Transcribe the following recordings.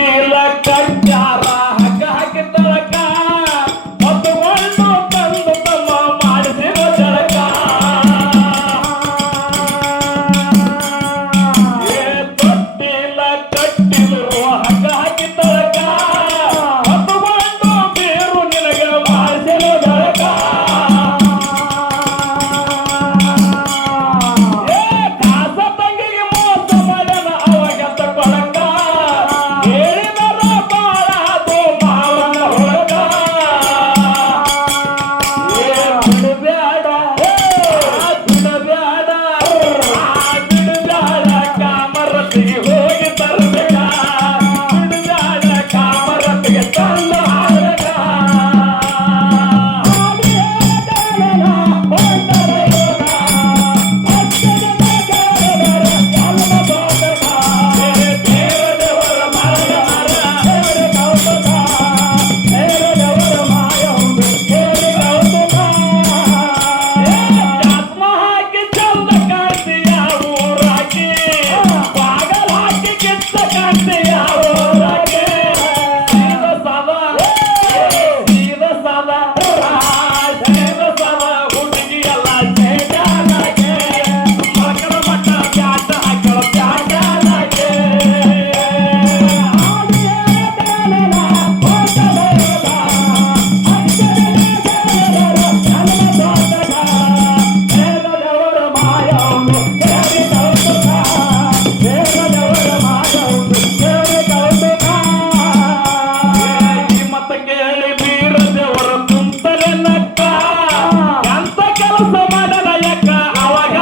நபியில்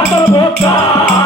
bota, bota.